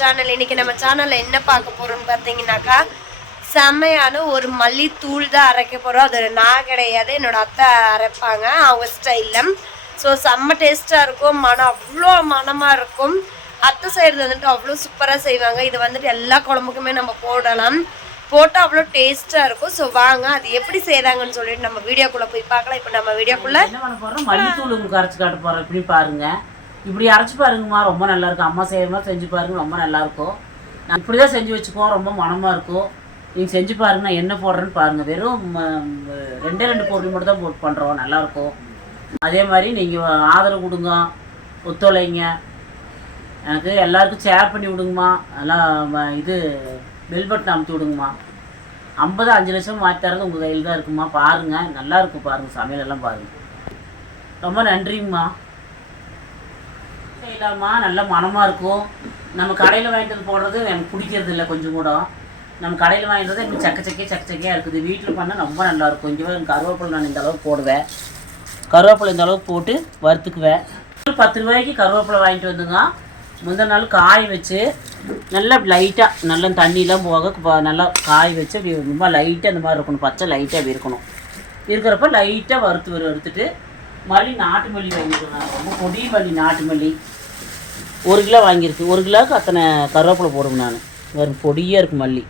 Channel இன்றைக்கி நம்ம சேனலில் என்ன பார்க்க போகிறோம்னு பார்த்தீங்கன்னாக்கா செம்மையான ஒரு மல்லித்தூள் தான் அரைக்க போகிறோம் அது நான் கிடையாது. என்னோட அத்தை அரைப்பாங்க. அவங்க ஸ்டைலில் ஸோ செம்ம டேஸ்ட்டாக இருக்கும். மனம் அவ்வளோ மனமாக இருக்கும். அத்தை செய்கிறது வந்துட்டு அவ்வளோ சூப்பராக செய்வாங்க. இது வந்துட்டு எல்லா குழம்புக்குமே நம்ம போடலாம். போட்டால் அவ்வளோ டேஸ்ட்டாக இருக்கும். ஸோ வாங்க அது எப்படி செய்கிறாங்கன்னு சொல்லிட்டு நம்ம வீடியோக்குள்ளே போய் பார்க்கலாம். இப்போ நம்ம வீடியோக்குள்ளே என்ன பண்ண மல்லித்தூள் உங்களுக்கு அரைச்சு காட்ட இப்படி இப்படி அரைச்சி பாருங்கம்மா ரொம்ப நல்லா இருக்கும். அம்மா செய்யறமா மாதிரி செஞ்சு பாருங்க ரொம்ப நல்லா இருக்கும். நான் இப்படி தான் செஞ்சு வச்சுக்குவோம் ரொம்ப மனமாக இருக்கும். நீங்கள் செஞ்சு பாருங்க நான் என்ன போடுறேன்னு பாருங்க. வெறும் ம, ரெண்டே ரெண்டு பொருள் மட்டும் தான் போட்டு பண்ணுறோம் நல்லாயிருக்கும் அதே மாதிரி நீங்கள் ஆதரவு கொடுங்க ஒத்துழைங்க. எனக்கு எல்லாருக்கும் ஷேர் பண்ணி விடுங்கம்மா. எல்லாம் இது பெல் பட்டன் அமுத்தி விடுங்கம்மா. ஐம்பது அஞ்சு லட்சம் மாற்றி தரது உங்கள் கையில் தான் இருக்குமா பாருங்கள் நல்லா இருக்கும் பாருங்கள் சமையல் எல்லாம் பாருங்கள் ரொம்ப நன்றிங்கம்மா. இல்லாமல் நல்ல மனமாக இருக்கும். நம்ம கடையில் வாங்கிட்டு வந்து போடுறது எனக்கு பிடிக்கிறது இல்லை கொஞ்சம் கூட. நம்ம கடையில் வாங்கிட்டு எனக்கு சக்கச்சக்கே சக்கச்சக்கையாக இருக்குது. வீட்டில் பண்ணால் ரொம்ப நல்லாயிருக்கும் கொஞ்சம் இங்கே எனக்கு கருவேப்பிலை நான் இந்த அளவுக்கு போடுவேன். கருவேப்பிலை இந்த அளவுக்கு போட்டு வறுத்துக்குவேன். பத்து ரூபாய்க்கு கருவேப்பிலை வாங்கிட்டு வந்துங்க. முந்தின நாள் காய வச்சு நல்லா லைட்டாக நல்லா தண்ணியெலாம் போக நல்லா காய வச்சு அப்படி ரொம்ப லைட்டாக இந்த மாதிரி இருக்கணும். பச்சை லைட்டாக அப்படி இருக்கணும். இருக்கிறப்ப லைட்டாக வறுத்து வறுத்துட்டு மல்லி நாட்டு மல்லி வாங்கிருக்கேன் நான் ரொம்ப பொடி மல்லி நாட்டு மல்லி. ஒரு கிலோ வாங்கியிருக்கு. ஒரு கிலோவுக்கு அத்தனை கருவேப்பிலை போடுவேன் நான். வெறும் பொடியாக இருக்கும் மல்லி.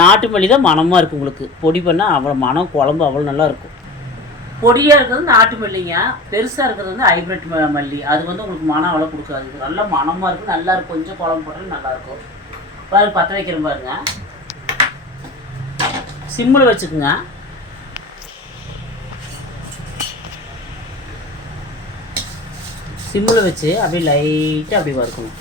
நாட்டு மல்லி தான் மணமாக இருக்கும் உங்களுக்கு. பொடி பண்ணால் அவ்வளோ மனம் குழம்பு அவ்வளோ நல்லா இருக்கும். பொடியாக இருக்கிறது நாட்டு மல்லிங்க. பெருசாக இருக்கிறது வந்து ஹைப்ரிட் மல்லி. அது வந்து உங்களுக்கு மனம் அவ்வளோ கொடுக்காது. நல்லா மணமாக இருக்கும் நல்லா இருக்கும் கொஞ்சம் குழம்பு போட்டாலும் நல்லாயிருக்கும் பாருங்க பற்ற வைக்கிற பாருங்க. சிம்மில் வச்சுக்குங்க. சிம்மில் வச்சு அப்படியே லைட்டாக அப்படி வறுக்கணும்.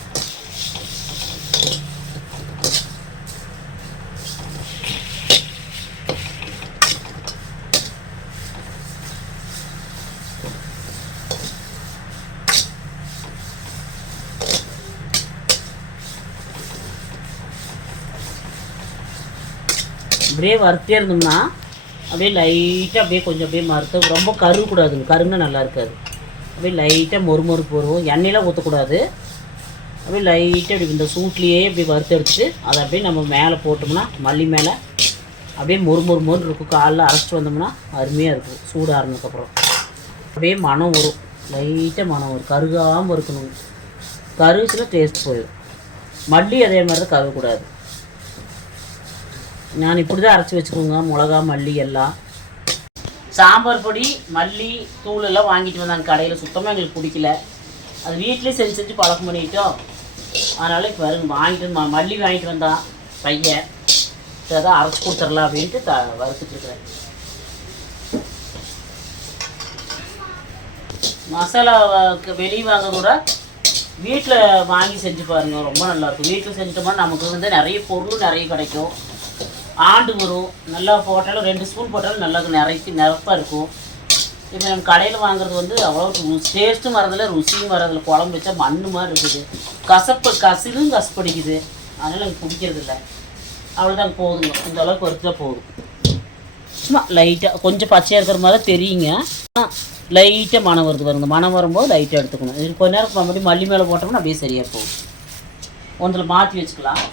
அப்படியே வறுத்தே இருந்தோம்னா அப்படியே லைட்டாக அப்படியே கொஞ்சம் அப்படியே மறுத்து ரொம்ப கருகக்கூடாதுங்க. கருங்க நல்லா இருக்காது. அப்படியே லைட்டாக மொறு மொறுப்பு வரும் எண்ணெயெலாம் ஊற்றக்கூடாது அப்படியே லைட்டாக அப்படி இந்த சூட்லேயே இப்படி வறுத்து எடுத்துட்டு அதை அப்படியே நம்ம மேலே போட்டோம்னா மல்லி மேலே அப்படியே மொறு மொறு மொறு இருக்கும். காலைல அரைச்சிட்டு வந்தோம்னா அருமையாக இருக்கும். சூடு ஆறுனதுக்கப்புறம் அப்படியே மனம் வரும். லைட்டாக மனம் வரும். கருகாமல் இருக்கணும். கருச்சுன்னா டேஸ்ட் போயிடும். மல்லி அதே மாதிரி தான் கருகக்கூடாது. நான் இப்படி தான் அரைச்சி வச்சுக்கோங்க மிளகா மல்லி எல்லாம். சாம்பார் பொடி மல்லி தூள் எல்லாம் வாங்கிட்டு வந்தாங்க கடையில். சுத்தமாக எங்களுக்கு பிடிக்கல. அது வீட்லேயே செஞ்சு செஞ்சு பழக்கம் பண்ணிக்கிட்டோம். அதனால் இப்போ வருங்க வாங்கிட்டு வந்து மல்லி வாங்கிட்டு வந்தான் பையன். இப்போ அதான் அரைச்சி கொடுத்துடலாம் அப்படின்ட்டு த வறுத்துட்ருக்குறேன் மசாலாவுக்கு மசாலா வெளியே வாங்க கூட வீட்டில் வாங்கி செஞ்சு பாருங்கள் ரொம்ப நல்லாயிருக்கும் வீட்டில் செஞ்சிட்டோம்னா நமக்கு வந்து நிறைய பொருள் நிறைய கிடைக்கும். ஆண்டு வரும். நல்லா போட்டாலும் ரெண்டு ஸ்பூன் போட்டாலும் நல்லா நிறைக்கி நிரப்பாக இருக்கும். இப்போ நம்ம கடையில் வாங்குறது வந்து அவ்வளோ டேஸ்ட்டும் வரதில்ல ருசியும் வரதில்ல குழம்பு வச்சா மண்ணு மாதிரி இருக்குது. கசப்பு கசிலும் கசப்படிக்குது. அதனால் எனக்கு பிடிக்கிறது இல்லை அவ்வளோதான் போதுங்க. இந்த அளவுக்கு வறுத்தா போதும். சும்மா லைட்டாக கொஞ்சம் பச்சையாக இருக்கிற மாதிரி தான் தெரியுங்க. லைட்டாக மனம் வருது வருங்க மனம் வரும்போது லைட்டாக எடுத்துக்கணும். இது கொஞ்ச நேரம் மறுபடியும் மல்லி மேலே போட்டோம்னா அப்படியே சரியாக போகும். ஒன்றில் மாற்றி வச்சுக்கலாம்.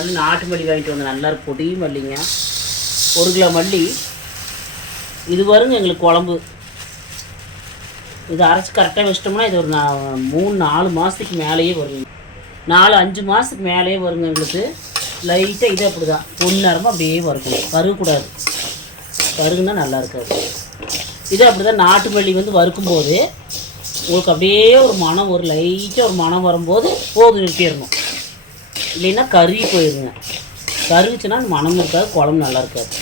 மல்லி நாட்டு மல்லி வாங்கிட்டு வந்து நல்லா இருக்கும். பொடி மல்லிங்க. ஒரு கிலோ மல்லி. இது வருங்க எங்களுக்கு குழம்பு. இது அரைச்சி கரெக்டாக வச்சிட்டோம்னா இது ஒரு மூணு நாலு மாதத்துக்கு மேலேயே வருங்க. நாலு அஞ்சு மாதத்துக்கு மேலேயே வருங்க எங்களுக்கு. லைட்டாக இது அப்படி தான் பொன்னரமாக அப்படியே வறுக்கணும் கருகக்கூடாது கருகுனா நல்லா இருக்காது. இது அப்படி தான் நாட்டு மல்லி வந்து வறுக்கும்போது உங்களுக்கு அப்படியே ஒரு மனம் ஒரு லைட்டாக ஒரு மனம் வரும்போது போது நிறுத்திடணும். இல்லைன்னா கருகி போயிருங்க. கருகுச்சுன்னா மனம் இருக்காது குழம்பு நல்லா இருக்காது.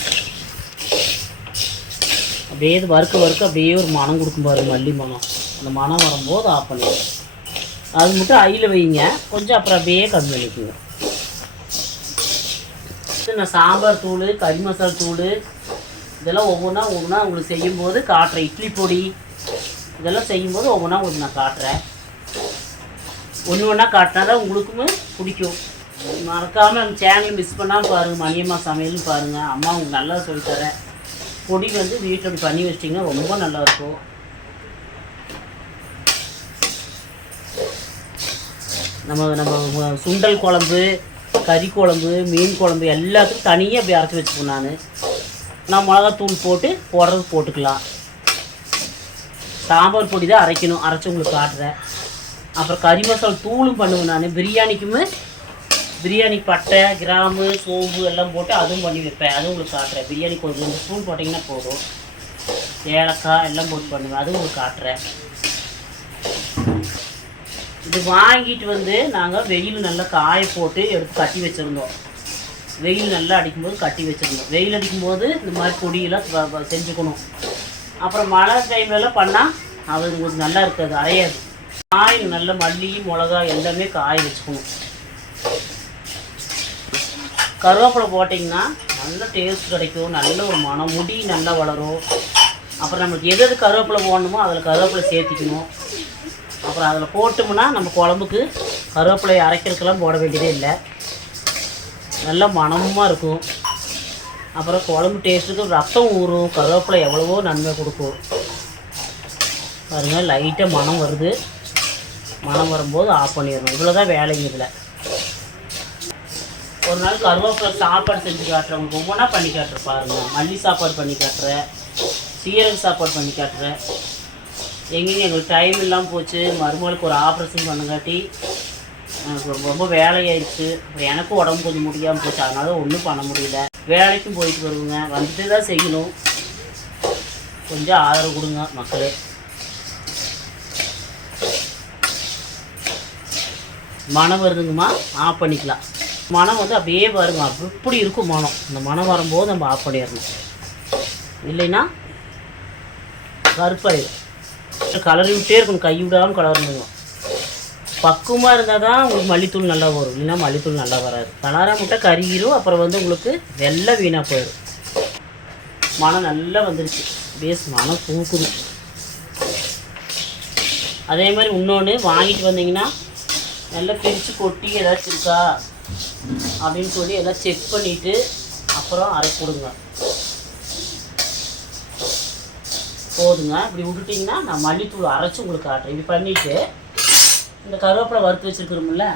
அப்படியே இது வறுக்க வறுக்க அப்படியே ஒரு மனம் கொடுக்கும் பாரு மல்லி மனம் அந்த மனம் வரும்போது ஆஃப் பண்ணிடுங்க. அது மட்டும் ஐயில் வைங்க. கொஞ்சம் அப்புறம் அப்படியே கம்மி பண்ணிக்குங்க. நான் சாம்பார் தூள் கறி மசாலா தூள் இதெல்லாம் ஒவ்வொன்றா ஒவ்வொன்றா உங்களுக்கு செய்யும்போது காட்டுறேன். இட்லி பொடி இதெல்லாம் செய்யும்போது ஒவ்வொன்றா உங்களுக்கு நான் காட்டுறேன். ஒன்று ஒன்றா காட்டினா தான் உங்களுக்குமே பிடிக்கும். மறக்காமல் அந்த சேனல் மிஸ் பண்ணாமல் பாருங்கள் மணியம்மா சமையல்னு பாருங்கள் அம்மா உங்களுக்கு நல்லா சொல்லித்தரேன் பொடி வந்து வீட்டில் பண்ணி வச்சிட்டிங்கன்னா ரொம்ப நல்லாயிருக்கும் நம்ம நம்ம சுண்டல் குழம்பு கறி குழம்பு மீன் குழம்பு எல்லாத்துக்கும் தனியாக அப்படி அரைச்சி வச்சுப்போம் நான். நான் மிளகாத்தூள் போட்டு போடுறது போட்டுக்கலாம். சாம்பார் பொடி தான் அரைக்கணும். அரைச்சி உங்களுக்கு காட்டுறேன். அப்புறம் கறி மசாலா தூளும் பண்ணுவேன் நான். பிரியாணிக்குமே பிரியாணி பட்டை கிராம்பு சோம்பு எல்லாம் போட்டு அதுவும் பண்ணி வைப்பேன். அதுவும் உங்களுக்கு காட்டுறேன். பிரியாணி கொஞ்சம் ரெண்டு ஸ்பூன் போட்டிங்கன்னா போதும். ஏலக்காய் எல்லாம் போட்டு பண்ணுவேன். அதுவும் உங்களுக்கு காட்டுறேன். இது வாங்கிட்டு வந்து நாங்கள் வெயில் நல்லா காய போட்டு எடுத்து கட்டி வச்சுருந்தோம். வெயில் நல்லா அடிக்கும்போது கட்டி வச்சுருந்தோம். வெயில் அடிக்கும்போது இந்த மாதிரி பொடியெல்லாம் செஞ்சுக்கணும். அப்புறம் மழை டைம்லலாம் பண்ணால் அது உங்களுக்கு நல்லா இருக்காது அரையாது. காய் நல்ல மல்லி மிளகா எல்லாமே காய வச்சுக்கணும். கருவேப்பிலை போட்டிங்கன்னா நல்ல டேஸ்ட் கிடைக்கும் நல்ல ஒரு மனம் முடி நல்லா வளரும். அப்புறம் நம்மளுக்கு எது எது கருவேப்பிலை போடணுமோ அதில் கருவேப்பிலை சேர்த்திக்கணும். அப்புறம் அதில் போட்டோம்னா நம்ம குழம்புக்கு கருவேப்பிலை அரைக்கிறதுக்கெல்லாம் போட வேண்டியதே இல்லை. நல்ல மனமாக இருக்கும். அப்புறம் குழம்பு டேஸ்ட்டுக்கு ரத்தம் ஊறும் கருவேப்பிலை எவ்வளவோ நன்மை கொடுக்கும். பாருங்கள் லைட்டாக மனம் வருது. மணம் வரும்போது ஆஃப் பண்ணிடணும். இவ்வளோ தான் வேலைங்க இதில். ஒரு நாள் கருவேப்பிலை சாப்பாடு செஞ்சு காட்டுறேன் உங்களுக்கு ஒவ்வொன்றா பண்ணி காட்டுறேன் பாருங்கள் மல்லி சாப்பாடு பண்ணி காட்டுறேன் சீரக சாப்பாடு பண்ணி காட்டுறேன் எங்கேயும் எங்களுக்கு டைம் இல்லாமல் போச்சு மருமகளுக்கு ஒரு ஆப்ரேஷன் பண்ணுங்காட்டி எனக்கு ரொம்ப- வேலையாயிடுச்சு. அப்புறம் எனக்கும் உடம்பு கொஞ்சம் முடியாமல் போச்சு. அதனால ஒன்றும் பண்ண முடியல. வேலைக்கும் போயிட்டு வருவோங்க. வந்துட்டு தான் செய்யணும். கொஞ்சம் ஆதரவு கொடுங்க மக்களே. மனம் வருதுங்கம்மா. ஆஃப் பண்ணிக்கலாம். மனம் வந்து அப்படியே வருங்க இப்படி இருக்கும் மனம். இந்த மனம் வரும்போது நம்ம ஆஃப் பண்ணிடணும். இல்லைன்னா கருப்பாயிடும் கலரி விட்டே இருக்கணும். கை விடாமல் கலரணுங்க. பக்குவமாக இருந்தால் தான் உங்களுக்கு மல்லித்தூள் நல்லா வரும். இல்லைன்னா மல்லித்தூள் நல்லா வராது. கலராக முட்டை கருகிரும். அப்புறம் வந்து உங்களுக்கு வெள்ளை வீணாக போயிடும். மனம் நல்லா வந்துருச்சு. பேஸ் மனம் தூக்குது. அதே மாதிரி இன்னொன்று வாங்கிட்டு வந்தீங்கன்னா நல்லா பிரித்து கொட்டி ஏதாச்சும் இருக்கா அப்படின்னு சொல்லி எல்லாம் செக் பண்ணிவிட்டு அப்புறம் அரைப்பிடுங்க போதுங்க. இப்படி விட்டுட்டிங்கன்னா நான் மல்லித்தூள் அரைச்சி உங்களுக்கு காட்டுறேன். இப்படி பண்ணிவிட்டு இந்த கருவேப்பிலை வறுத்து வச்சுருக்குறோம்ல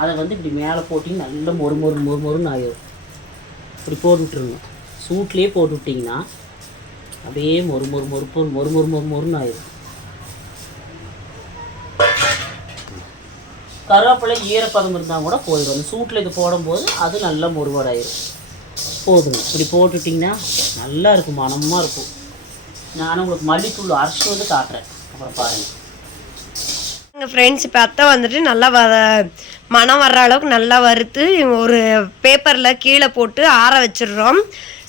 அதை வந்து இப்படி மேலே போட்டிங்கன்னா நல்லா மொறு மொறு மொறு மொறுன்னு ஆயிடும் இப்படி போட்டு விட்ருங்க சூட்லேயே போட்டு விட்டிங்கன்னா அப்படியே மொறு மொறு மொறு மொறு மொறு மொறு மொறுன்னு ஆயிடும் கருவேப்பிலை ஈரப்பதம் இருந்தால் கூட போயிடும். அந்த சூட்டில் இது போடும்போது அது நல்லா முருவடாயிரும் போதுங்க. இப்படி போட்டுட்டிங்கன்னா நல்லா இருக்கும் மனமாக இருக்கும். நானும் உங்களுக்கு மல்லித்தூள் அரைச்சி வந்து காட்டுறேன். அப்புறம் பாருங்கள் எங்கள் ஃப்ரெண்ட்ஸ் இப்போ அத்தை வந்துட்டு நல்லா வ மனம் வர்ற அளவுக்கு நல்லா வறுத்து ஒரு பேப்பரில் கீழே போட்டு ஆற வச்சிடுறோம்.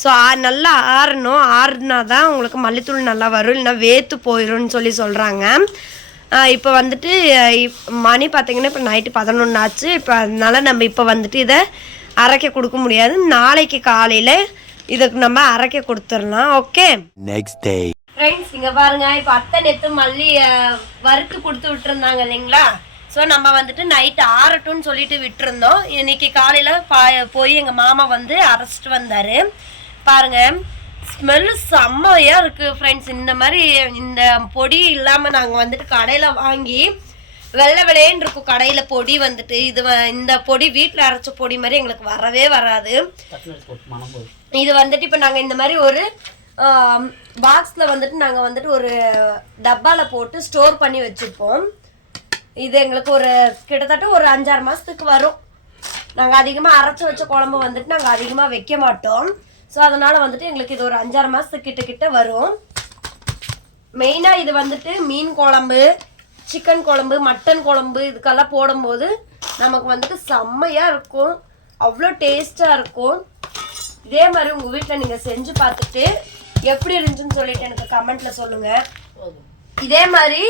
ஸோ நல்லா ஆறணும். ஆறுனா தான் உங்களுக்கு மல்லித்தூள் நல்லா வரும். இல்லைன்னா வேத்து போயிடும்னு சொல்லி சொல்கிறாங்க இப்போ வந்துட்டு மணி பார்த்தீங்கன்னா இப்போ நைட்டு பதினொன்று ஆச்சு. இப்போ அதனால நம்ம இப்போ வந்துட்டு இதை அரைக்க கொடுக்க முடியாது. நாளைக்கு காலையில் இதுக்கு நம்ம அரைக்க கொடுத்துடலாம். Okay Next day. ஃப்ரெண்ட்ஸ் இங்க பாருங்க. இப்போ அத்தை நெத்து மல்லி வறுத்து கொடுத்து விட்டுருந்தாங்க இல்லைங்களா? ஸோ நம்ம வந்துட்டு நைட்டு ஆறட்டும்னு சொல்லிட்டு விட்டுருந்தோம். இன்னைக்கு காலையில பா- போய் எங்க மாமா வந்து அரைச்சிட்டு வந்தாரு. பாருங்க. ஸ்மெல்லு செம்மையாக இருக்குது ஃப்ரெண்ட்ஸ் இந்த மாதிரி இந்த பொடி இல்லாமல் நாங்கள் வந்துட்டு கடையில் வாங்கி வெள்ளை வெள்ளையன்னு இருக்கும். கடையில் பொடி வந்துட்டு இது வ- இந்த பொடி வீட்டில் அரைச்ச பொடி மாதிரி எங்களுக்கு வரவே வராது. இது வந்துட்டு இப்போ நாங்கள் இந்த மாதிரி ஒரு பாக்ஸில் வந்துட்டு நாங்கள் வந்துட்டு ஒரு டப்பாவில் போட்டு ஸ்டோர் பண்ணி வச்சுருப்போம். இது எங்களுக்கு ஒரு கிட்டத்தட்ட ஒரு அஞ்சாறு மாதத்துக்கு வரும். நாங்கள் அதிகமாக அரைச்சி வச்ச குழம்பு வந்துட்டு நாங்கள் அதிகமாக வைக்க மாட்டோம். ஸோ அதனால் வந்துட்டு எங்களுக்கு இது ஒரு அஞ்சாறு மாதத்துக்கு கிட்ட கிட்ட வரும். மெயினாக இது வந்துட்டு மீன் குழம்பு சிக்கன் குழம்பு மட்டன் குழம்பு இதுக்கெல்லாம் போடும்போது நமக்கு வந்துட்டு செம்மையாக இருக்கும். அவ்வளோ டேஸ்ட்டாக இருக்கும். இதே மாதிரி உங்கள் வீட்டில் நீங்கள் செஞ்சு பார்த்துட்டு எப்படி இருந்துச்சுன்னு சொல்லிட்டு எனக்கு கமெண்ட்டில் சொல்லுங்கள் இதே மாதிரி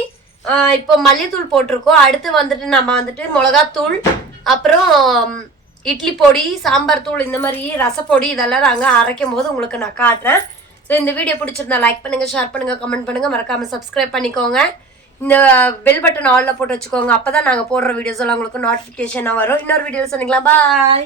இப்போ மல்லித்தூள் போட்டிருக்கோம். அடுத்து வந்துட்டு நம்ம வந்துட்டு மிளகாத்தூள் அப்புறம் இட்லி பொடி சாம்பார் தூள் இந்த மாதிரி ரசப்பொடி இதெல்லாம் நாங்கள் அரைக்கும் போது உங்களுக்கு நான் காட்டுறேன். ஸோ இந்த வீடியோ பிடிச்சிருந்தா லைக் பண்ணுங்கள் ஷேர் பண்ணுங்கள் கமெண்ட் பண்ணுங்கள் மறக்காமல் சப்ஸ்கிரைப் பண்ணிக்கோங்க. இந்த பெல் பட்டன் ஆலில் போட்டு வச்சுக்கோங்க. அப்போ தான் நாங்கள் போடுற வீடியோஸ் எல்லாம் உங்களுக்கு நோட்டிஃபிகேஷனாக வரும். இன்னொரு வீடியோ சொன்னீங்களா பாய்